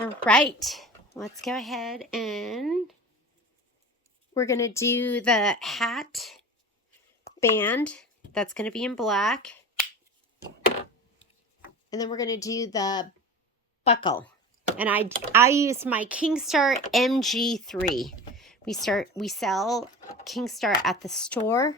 All right, let's go ahead and we're going to do the hat band. That's going to be in black. And then we're going to do the buckle. And I use my Kingstar MG3. We sell Kingstar at the store.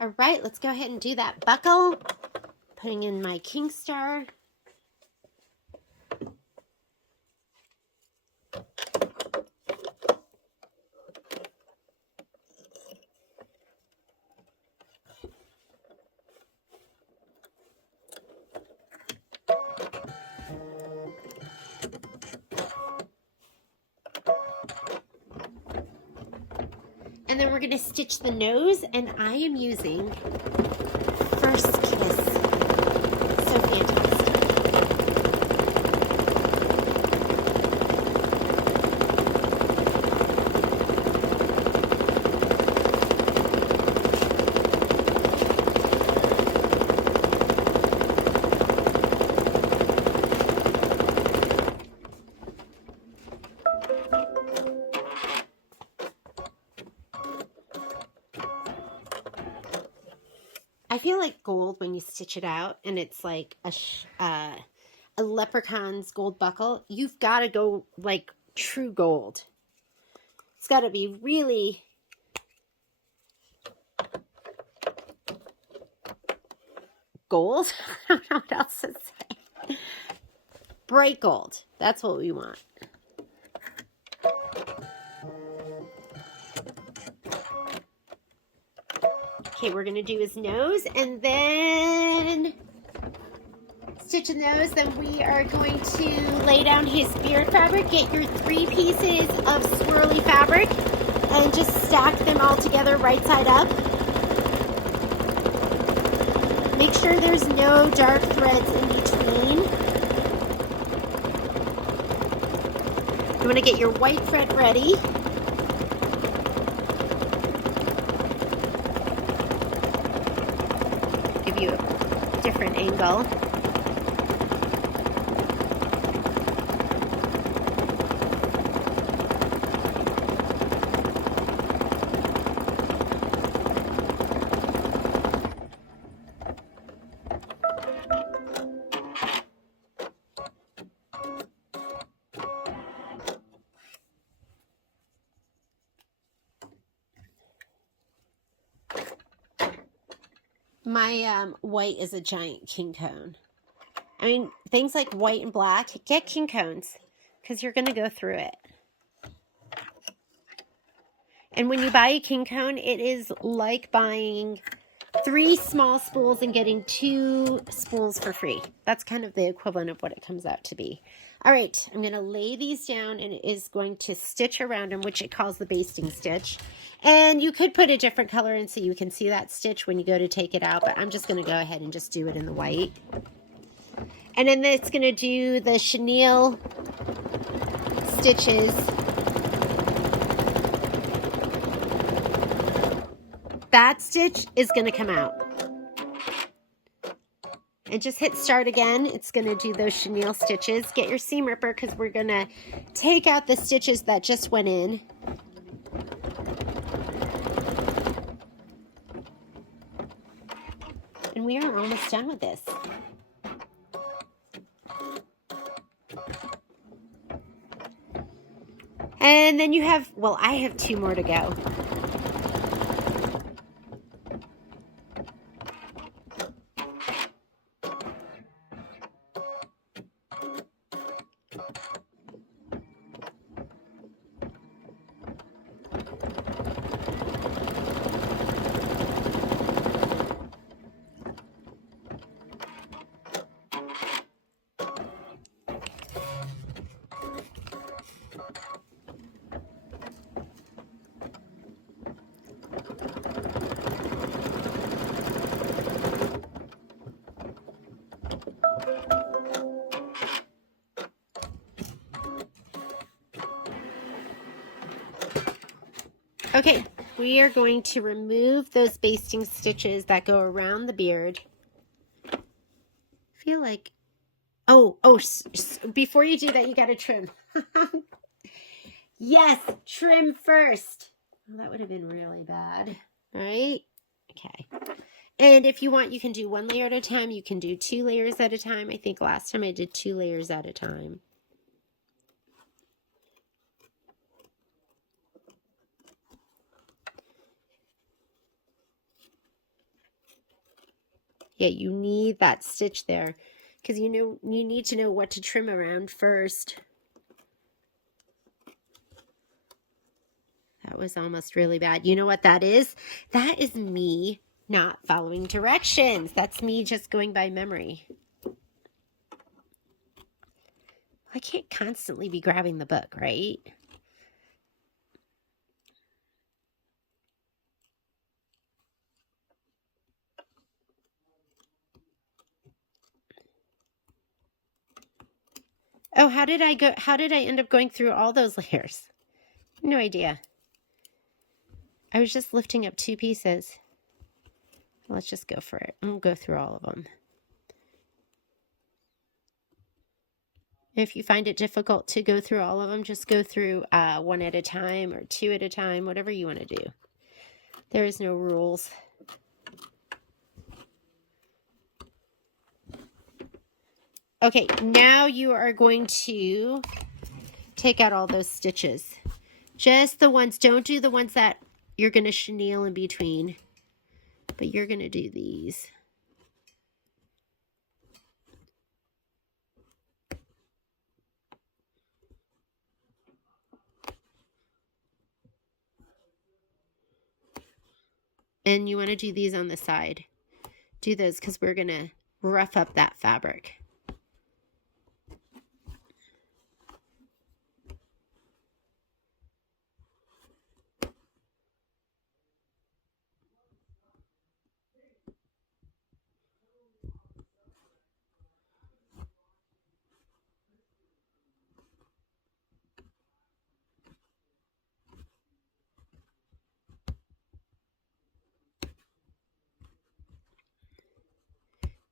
All right, let's go ahead and do that buckle. Putting in my Kingstar. And then we're going to stitch the nose, and I am using First Kiss. So fantastic. I feel like gold when you stitch it out, and it's like a Leprechaun's gold buckle. You've got to go like true gold. It's got to be really gold. I don't know what else to say. Bright gold. That's what we want. Okay, we're going to do his nose, and then stitch a nose. Then we are going to lay down his beard fabric. Get your 3 pieces of swirly fabric and just stack them all together right side up. Make sure there's no dark threads in between. You want to get your white thread ready. Give you a different angle. My white is a giant king cone. I mean, things like white and black, get king cones because you're going to go through it. And when you buy a king cone, it is like buying 3 small spools and getting 2 spools for free. That's kind of the equivalent of what it comes out to be. All right, I'm going to lay these down and it is going to stitch around them, which it calls the basting stitch. And you could put a different color in so you can see that stitch when you go to take it out, but I'm just going to go ahead and just do it in the white. And then it's going to do the chenille stitches. That stitch is going to come out. And just hit start again. It's going to do those chenille stitches. Get your seam ripper because we're going to take out the stitches that just went in. And we are almost done with this. And then you have, well, I have 2 more to go. Okay, we are going to remove those basting stitches that go around the beard. I feel like, before you do that, you got to trim. Yes, trim first. Well, that would have been really bad, right? Okay. And if you want, you can do 1 layer at a time. You can do 2 layers at a time. I think last time I did 2 layers at a time. Yeah, you need that stitch there because you need to know what to trim around first. That was almost really bad. You know what that is? That is me not following directions. That's me just going by memory. I can't constantly be grabbing the book, right? Oh, how did I end up going through all those layers? No idea. I was just lifting up 2 pieces. Let's just go for it. We'll go through all of them. If you find it difficult to go through all of them, just go through 1 at a time or 2 at a time, whatever you want to do. There is no rules. Okay, now you are going to take out all those stitches. Just the ones, don't do the ones that you're going to chenille in between, but you're going to do these. And you want to do these on the side. Do those because we're going to rough up that fabric.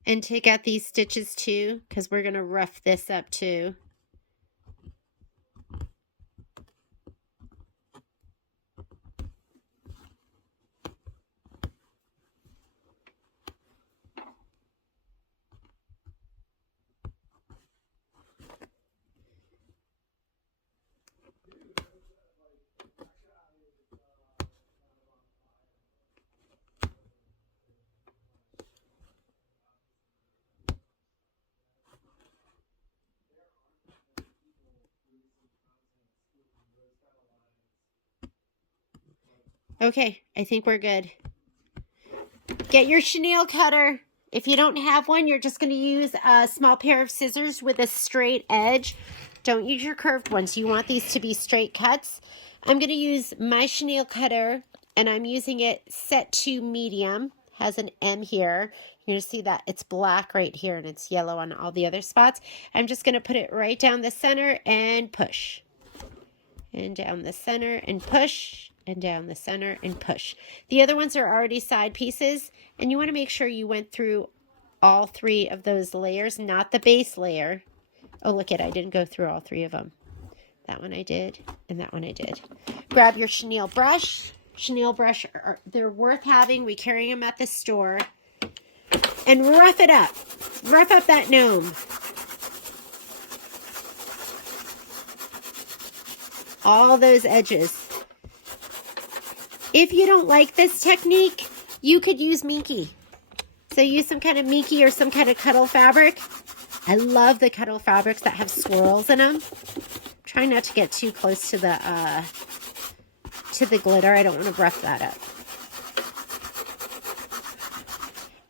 And take out these stitches too, because we're going to rough this up too. Okay, I think we're good. Get your chenille cutter. If you don't have one, you're just going to use a small pair of scissors with a straight edge. Don't use your curved ones. You want these to be straight cuts. I'm going to use my chenille cutter, and I'm using it set to medium. Has an M here. You're going to see that it's black right here, and it's yellow on all the other spots. I'm just going to put it right down the center and push. And down the center and push. And down the center and push. The other ones are already side pieces, and you want to make sure you went through all 3 of those layers, not the base layer. Oh, look I didn't go through all 3 of them. That one I did, and that one I did. Grab your chenille brush. Chenille brush, they're worth having. We carry them at the store. And rough it up. Rough up that gnome. All those edges. If you don't like this technique, you could use Minky. So use some kind of Minky or some kind of cuddle fabric. I love the cuddle fabrics that have swirls in them. Try not to get too close to the glitter. I don't want to rough that up.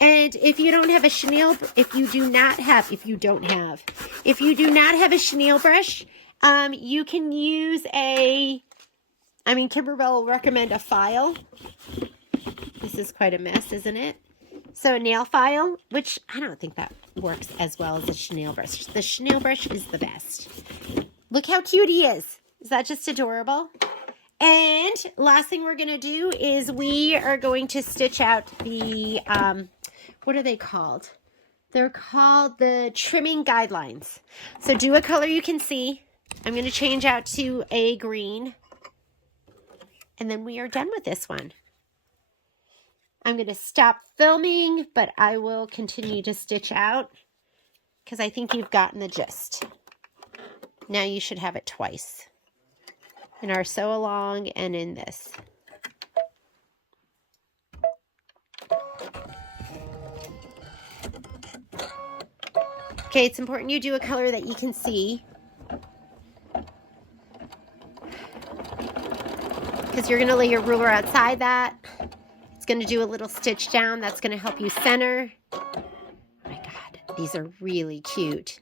And if you don't have a chenille, if you do not have a chenille brush, you can use Kimberbell will recommend a file. This is quite a mess, isn't it? So a nail file, which I don't think that works as well as a chenille brush. The chenille brush is the best. Look how cute he is. Is that just adorable? And last thing we're going to do is we are going to stitch out the, what are they called? They're called the trimming guidelines. So do a color you can see. I'm going to change out to a green. And then we are done with this one. I'm going to stop filming, but I will continue to stitch out because I think you've gotten the gist. Now you should have it twice. In our sew along and in this. Okay, it's important you do a color that you can see. Because you're going to lay your ruler outside that. It's going to do a little stitch down. That's going to help you center. Oh my God, these are really cute.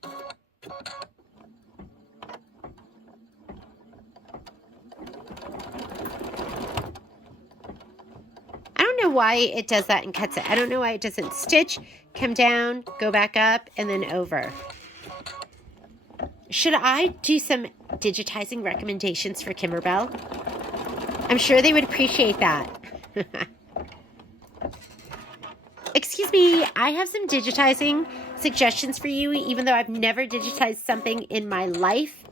I don't know why it does that and cuts it. I don't know why it doesn't stitch, come down, go back up, and then over. Should I do some digitizing recommendations for Kimberbell? I'm sure they would appreciate that. Excuse me, I have some digitizing suggestions for you, even though I've never digitized something in my life.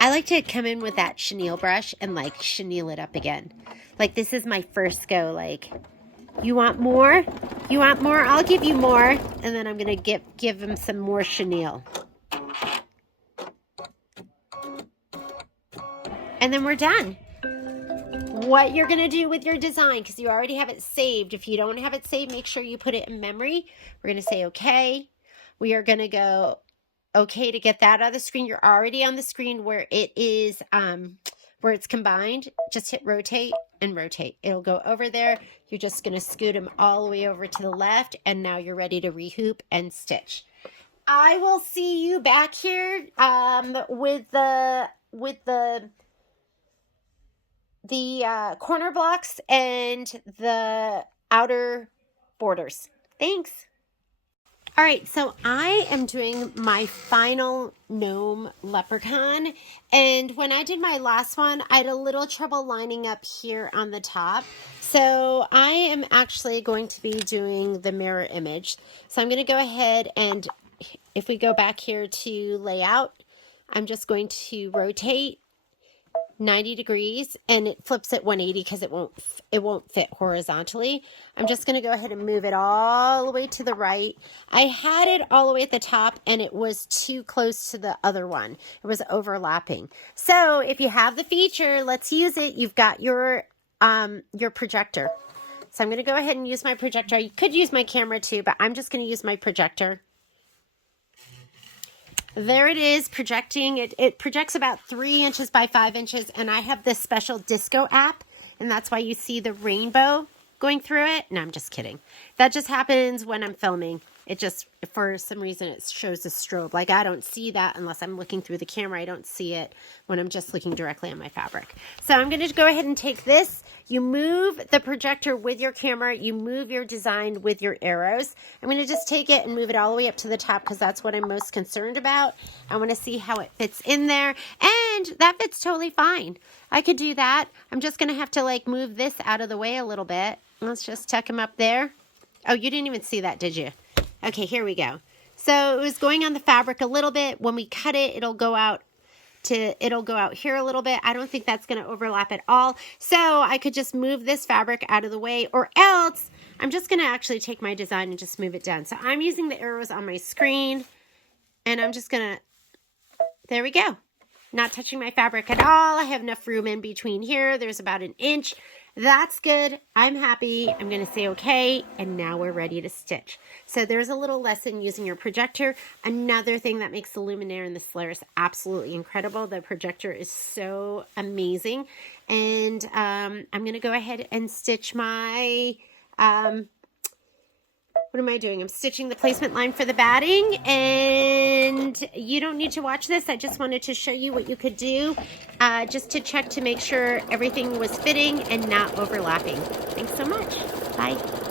I like to come in with that chenille brush and like chenille it up again. Like this is my first go, like, you want more? You want more? I'll give you more. And then I'm going to give him some more chenille. And then we're done. What you're going to do with your design, because you already have it saved. If you don't have it saved, make sure you put it in memory. We're going to say okay. We are going to go okay to get that out of the screen. You're already on the screen where it is, where it's combined. Just hit rotate and rotate. It'll go over there. You're just going to scoot them all the way over to the left, and now you're ready to rehoop and stitch. I will see you back here with the corner blocks and the outer borders. Thanks. All right, so I am doing my final gnome leprechaun, and when I did my last one, I had a little trouble lining up here on the top, so I am actually going to be doing the mirror image. So I'm going to go ahead and if we go back here to layout, I'm just going to rotate 90 degrees and it flips at 180 because it won't fit horizontally. I'm just going to go ahead and move it all the way to the right. I had it all the way at the top and it was too close to the other one. It was overlapping. So if you have the feature, let's use it. You've got your projector. So I'm going to go ahead and use my projector. You could use my camera too, but I'm just going to use my projector. There it is projecting. It projects about 3 inches by 5 inches, and I have this special disco app, and that's why you see the rainbow going through it. No, I'm just kidding. That just happens when I'm filming. It just, for some reason, it shows a strobe. Like, I don't see that unless I'm looking through the camera. I don't see it when I'm just looking directly on my fabric. So I'm going to go ahead and take this. You move the projector with your camera. You move your design with your arrows. I'm going to just take it and move it all the way up to the top because that's what I'm most concerned about. I want to see how it fits in there. And that fits totally fine. I could do that. I'm just going to have to, like, move this out of the way a little bit. Let's just tuck them up there. Oh, you didn't even see that, did you? Okay, here we go. So it was going on the fabric a little bit. When we cut it, it'll go out here a little bit. I don't think that's going to overlap at all. So I could just move this fabric out of the way, or else I'm just going to actually take my design and just move it down. So I'm using the arrows on my screen, and I'm just going to, there we go. Not touching my fabric at all. I have enough room in between here. There's about 1 inch. That's good. I'm happy. I'm going to say okay. And now we're ready to stitch. So there's a little lesson using your projector. Another thing that makes the luminaire and the slayers absolutely incredible. The projector is so amazing. And I'm going to go ahead and stitch my, what am I doing? I'm stitching the placement line for the batting, and you don't need to watch this. I just wanted to show you what you could do just to check to make sure everything was fitting and not overlapping. Thanks so much. Bye.